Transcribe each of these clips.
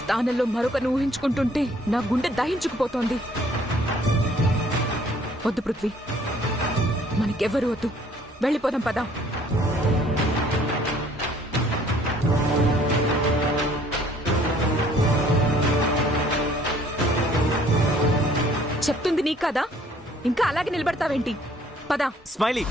స్థానంలో మరొకను ఊహించుకుంటుంటే నా గుండె దహించుకుపోతోంది. వద్దు పృథ్వీ, మనకెవ్వరూ వద్దు. వెళ్ళిపోదాం పదా. చెప్తుంది నీ కదా, ఇంకా అలాగే నిలబడతావేంటి? పదా. స్మైలీ,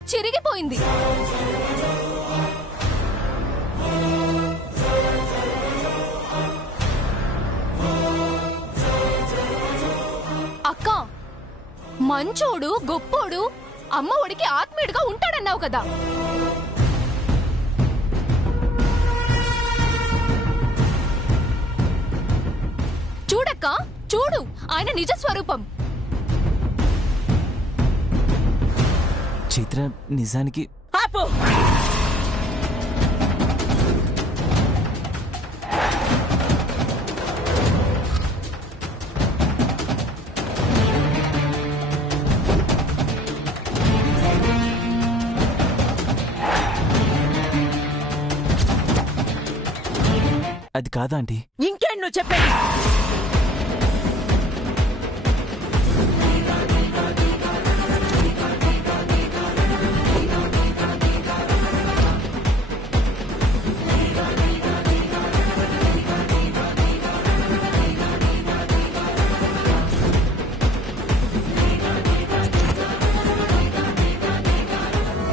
చిరిగిపోయింది. అక్క, మంచోడు గొప్పోడు అమ్మ ఒడికి ఆత్మీయుడిగా ఉంటాడన్నావు కదా. చూడక్క, చూడు ఆయన నిజ స్వరూపం. చైత్ర నిజానికి ఆపు. అది కాదా ఆంటీ? ఇంకేం నువ్వు చెప్పేది?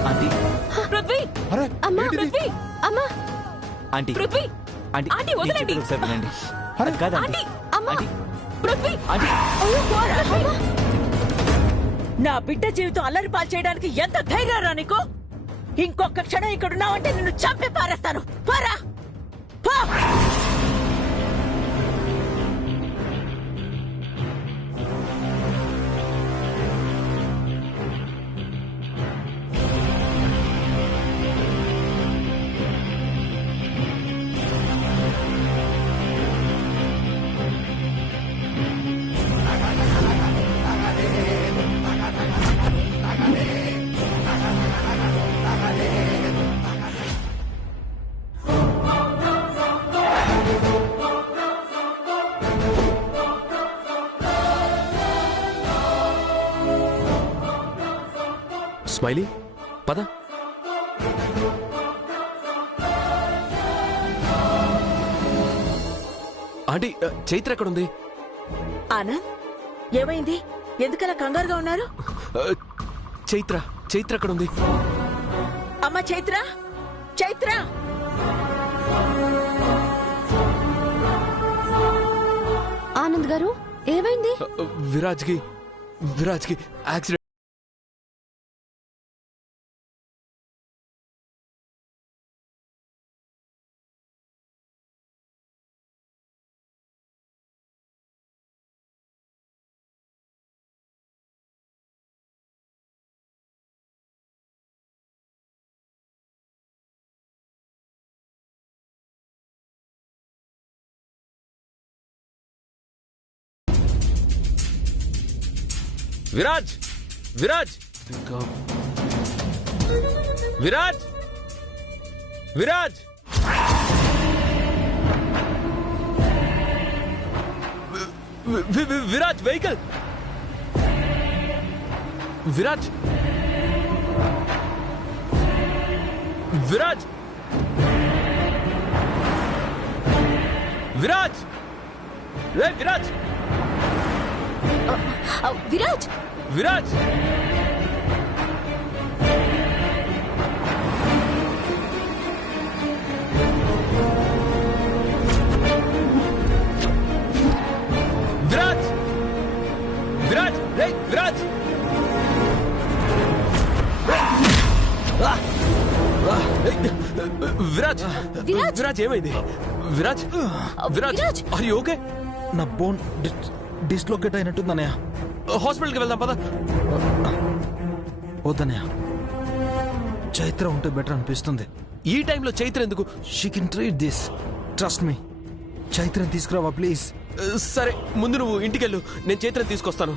ఆంటీ, పృథ్వీ, అమ్మా, పృథ్వీ, అమ్మా, ఆంటీ, పృథ్వీ, ఆంటీ, ఆంటీ వదలండి. నేను చెప్పేది ఒకసారి వినండి. అది కాదా ఆంటీ, ఆంటీ? అమ్మా, ఆంటీ, పృథ్వీ, ఆంటీ, నా బిడ్డ జీవితం అల్లరి పాలు చేయడానికి ఎంత ధైర్యం రా నీకు? ఇంకొక క్షణం ఇక్కడున్నావంటే నిన్ను చంపి పారేస్తాను. పోరా, పో. స్మైలీ, పద. ఆంటీ, చైత్ర ఎక్కడుంది? ఆనంద్, ఏమైంది? ఎందుకలా కంగారుగా ఉన్నారు? చైత్ర చైత్ర ఎక్కడుంది? అమ్మ చైత్ర, చైత్ర. ఆనంద్ గారు, ఏమైంది? విరాజ్కి యాక్సిడెంట్. విరాజ్, విరాజ్, విరాజ్, విరాజ్, విరాజ్ వెహికల్, విరాజ్, విరాజ్, విరాజ్, రే విరాజ్ విరాజ్ విరాజ్ విరాజ్ విరాజ్ రే విరాజ్ విరాజ్ విరాజ్! విరాజ్ ఏమైంది Viraj Viraj Viraj! Are you okay నా బోన్ డిస్లోకేట్ అయినట్టుందన్నయ్య. హాస్పిటల్కి వెళ్దాం పద వద్దన్నయ్య, చైత్ర ఉంటే బెటర్ అనిపిస్తుంది. ఈ టైంలో చైత్ర ఎందుకు she can treat this, trust me. చైత్రని తీసుకురావా ప్లీజ్. సరే ముందు నువ్వు ఇంటికెళ్ళు, నేను చైత్రని తీసుకొస్తాను.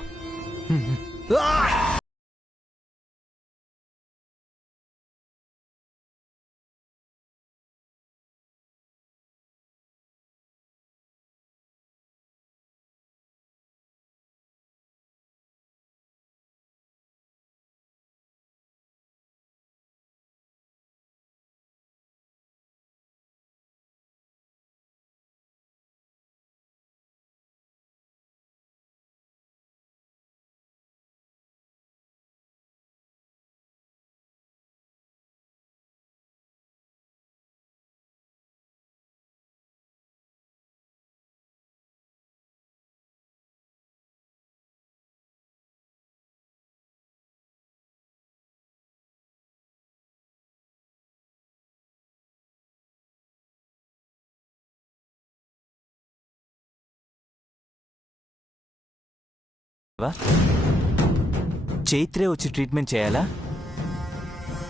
చైత్రే వచ్చి ట్రీట్మెంట్ చేయాలా?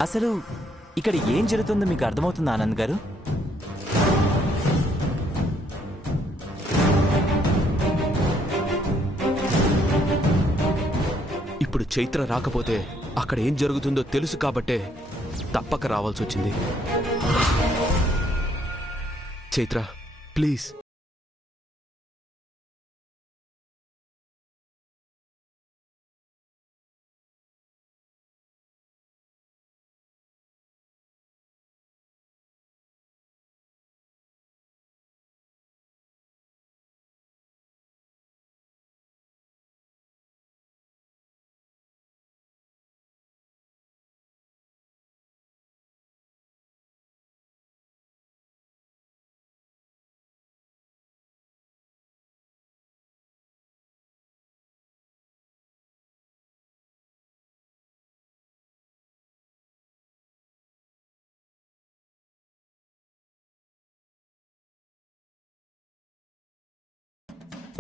అసలు ఇక్కడ ఏం జరుగుతుందో మీకు అర్థమవుతుందా ఆనంద్ గారు? ఇప్పుడు చైత్ర రాకపోతే అక్కడ ఏం జరుగుతుందో తెలుసు కాబట్టే తప్పక రావాల్సి వచ్చింది. చైత్ర ప్లీజ్.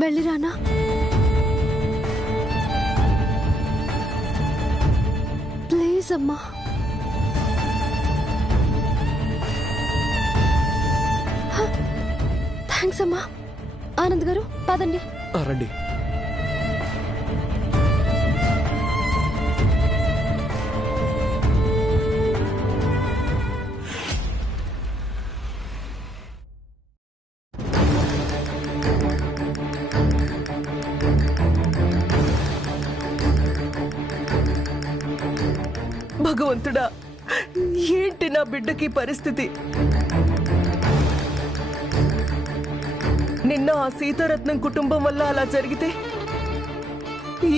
వెళ్ళిరానా? ప్లీజ్ అమ్మా. థ్యాంక్స్ అమ్మా. ఆనంద్ గారు పదండి. రండి. భగవంతుడా, ఏంటి నా బిడ్డకి పరిస్థితి? నిన్న ఆ సీతారత్నం కుటుంబం వల్ల అలా జరిగితే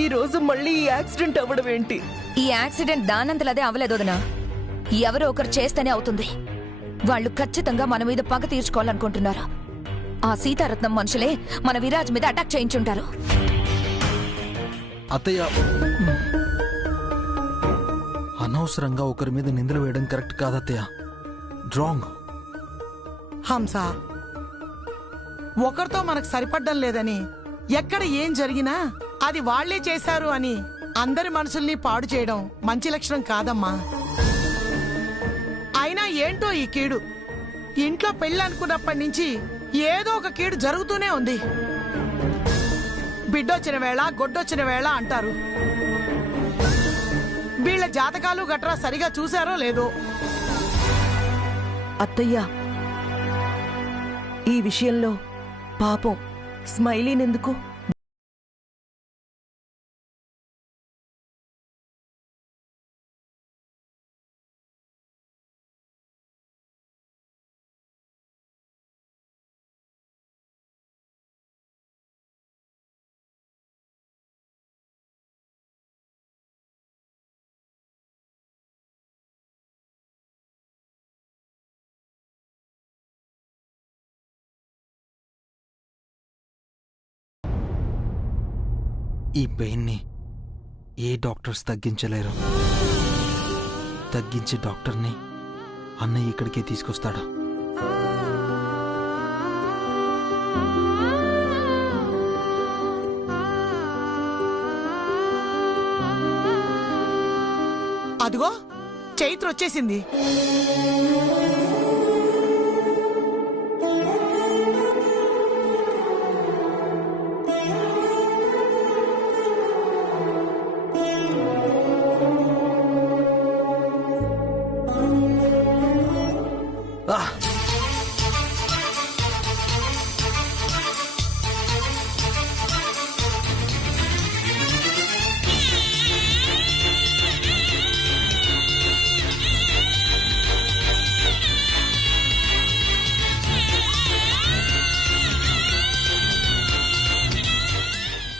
ఈ రోజు మళ్ళీ ఈ యాక్సిడెంట్ అవ్వడం ఏంటి? ఈ యాక్సిడెంట్ దానంతలదే అవలేదోదనా. ఎవరో ఒకరు చేస్తేనే అవుతుంది. వాళ్ళు ఖచ్చితంగా మన మీద పగ తీర్చుకోవాలనుకుంటున్నారు. ఆ సీతారత్నం మనుషులే మన విరాజ్ మీద అటాక్ చేయించుంటారు. అత్తయ్య, అనవసరంగా ఒకరి మీద నిందలు వేయడం కరెక్ట్ కాదత్తయ్య. రాంగ్. హంస, ఒకరితో మనకు సరిపడ్డం లేదని, ఎక్కడ ఏం జరిగినా అది వాళ్లే చేశారు అని అందరి మనసుల్ని పాడు చేయడం మంచి లక్షణం కాదమ్మా. అయినా ఏంటో ఈ కీడు. ఇంట్లో పెళ్లి అనుకున్నప్పటి నుంచి ఏదో ఒక కీడు జరుగుతూనే ఉంది. బిడ్డొచ్చిన వేళ గొడ్డొచ్చిన వేళ అంటారు. వీళ్ళ జాతకాలు గట్రా సరిగా చూశారో లేదో. అత్తయ్యా, ఈ విషయంలో పాపం స్మైలీనెందుకు ఈ పెయిన్ని ఏ డాక్టర్స్ తగ్గించలేరు. తగ్గించే డాక్టర్ని అన్నయ్య ఇక్కడికే తీసుకొస్తాడు. అదిగో చైత్ర వచ్చేసింది.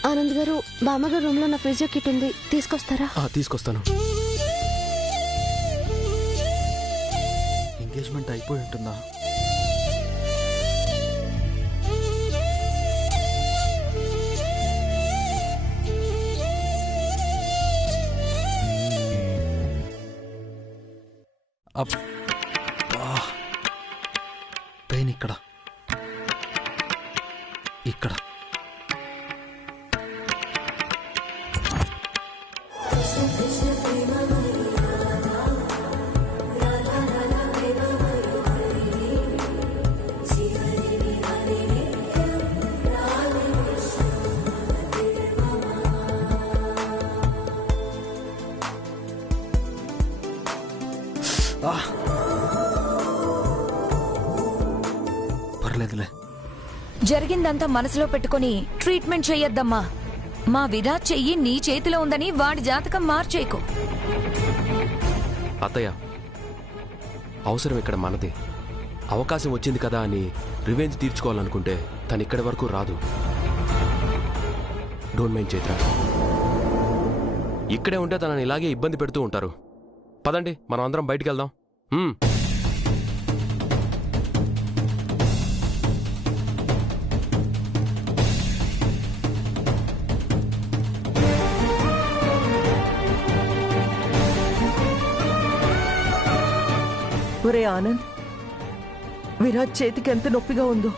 ఆనంద్ గారు, బామ్మగారు రూమ్ లో నా ఫిజియో కిట్ ఉంది, తీసుకొస్తారా? తీసుకొస్తాను. ఎంగేజ్మెంట్ అయిపోయి ఉంటుందా? పెయిన్ ఇక్కడ ఇక్కడ. పర్లేదులే. జరిగిందంతా మనసులో పెట్టుకుని ట్రీట్మెంట్ చెయ్యొద్దమ్మా. మా విరాజ్ చెయ్యి నీ చేతిలో ఉందని వాడి జాతకం మార్చేయకు. అత్తయ్య, అవసరం ఇక్కడ మనది. అవకాశం వచ్చింది కదా అని రివెంజ్ తీర్చుకోవాలనుకుంటే తను ఇక్కడి వరకు రాదు. Don't mind Chaitra. ఇక్కడే ఉంటే తనని ఇలాగే ఇబ్బంది పెడుతూ ఉంటారు. పదండి, మనం అందరం బయటికి వెళ్దాం. ఒరే ఆనంద్, విరాజ్ చేతికి ఎంత నొప్పిగా ఉందో.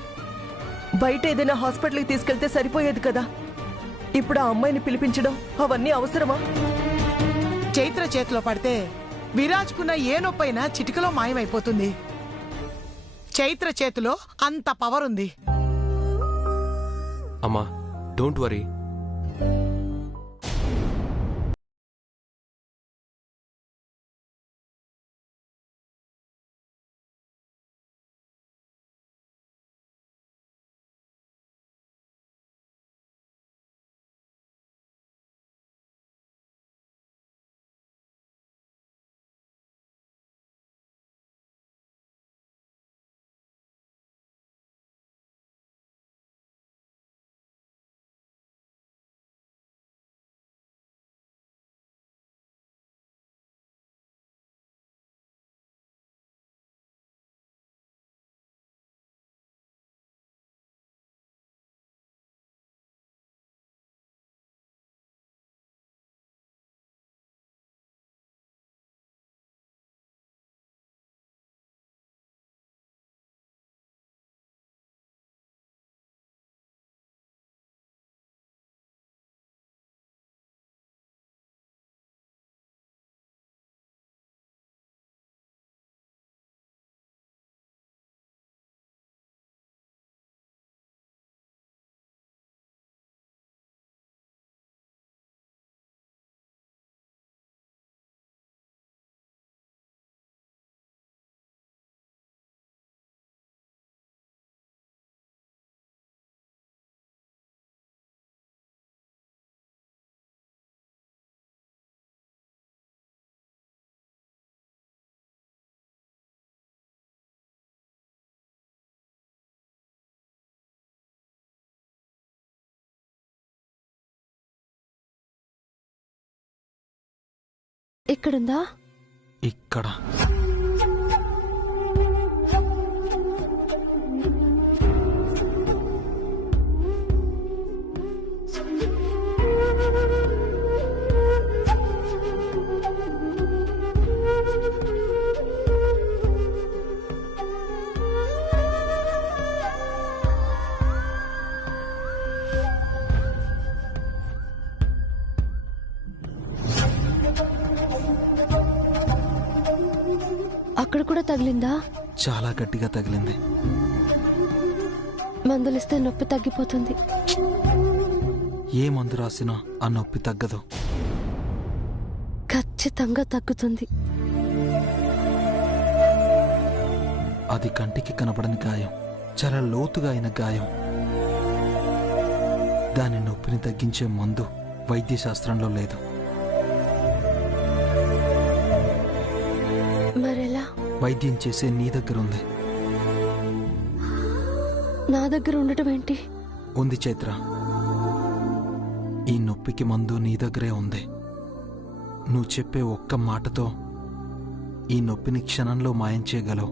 బయట ఏదైనా హాస్పిటల్కి తీసుకెళ్తే సరిపోయేది కదా. ఇప్పుడు ఆ అమ్మాయిని పిలిపించడం అవన్నీ అవసరమా? చైత్ర చేతిలో పడితే విరాజ్కున్న ఏ నొప్పైనా చిటికలో మాయమైపోతుంది. చైత్ర చేతిలో అంత పవర్ ఉంది. అమ్మా, డోంట్ వరీ. ఇక్కడుందా? ఇక్కడ. కూడా తగిలిందా? చాలా గట్టిగా తగిలింది. మందులిస్తే నొప్పి తగ్గిపోతుంది. ఏ మందు రాసినా ఆ నొప్పి తగ్గదు. ఖచ్చితంగా తగ్గుతుంది. అది కంటికి కనబడని గాయం, చాలా లోతుగా అయిన గాయం. దాని నొప్పిని తగ్గించే మందు వైద్యశాస్త్రంలో లేదు. మరెలా? వైద్యం చేసే నీ దగ్గర ఉంది. నా దగ్గర ఉండటం ఏంటి? ఉంది చైత్ర, ఈ నొప్పికి మందు నీ దగ్గరే ఉంది. నువ్వు చెప్పే ఒక్క మాటతో ఈ నొప్పిని క్షణంలో మాయం చేయగలవు.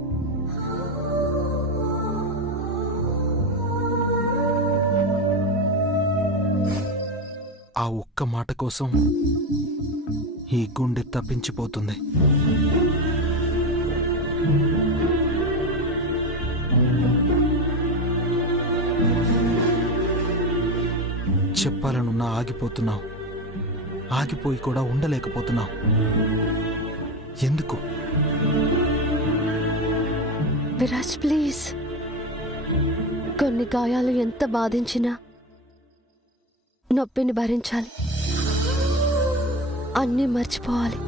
ఆ ఒక్క మాట కోసం ఈ గుండె తప్పించిపోతుంది. చెప్పాలనున్నా ఆగిపోతున్నావు. ఆగిపోయి కూడా ఉండలేకపోతున్నావు. ఎందుకు? విరాజ్ ప్లీజ్, కొన్ని గాయాలు ఎంత బాధించినా నొప్పిని భరించాలి, అన్నీ మర్చిపోవాలి.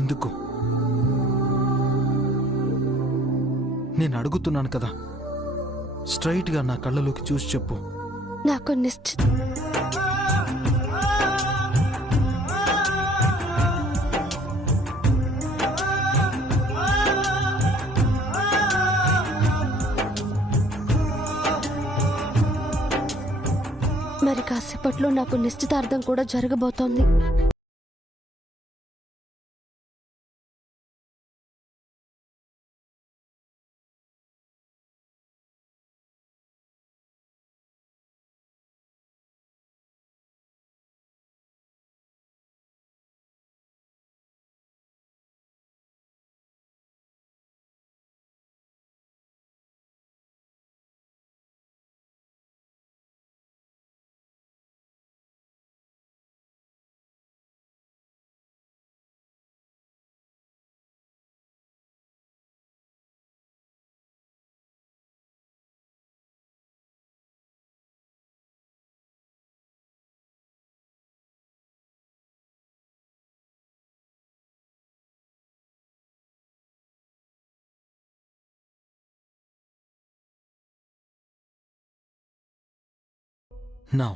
ఎందుకు? నేను అడుగుతున్నాను కదా, స్ట్రైట్గా నా కళ్ళలోకి చూసి చెప్పు. నాకు నిశ్చిత మరి కాసేపట్లో నాకు నిశ్చితార్థం కూడా జరగబోతోంది. Now.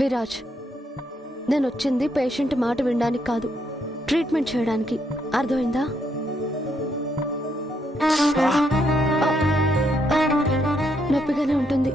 విరాజ్, నేను వచ్చింది పేషెంట్ మాట వినడానికి కాదు, ట్రీట్మెంట్ చేయడానికి. అర్థమైందా? నొప్పిగానే ఉంటుంది.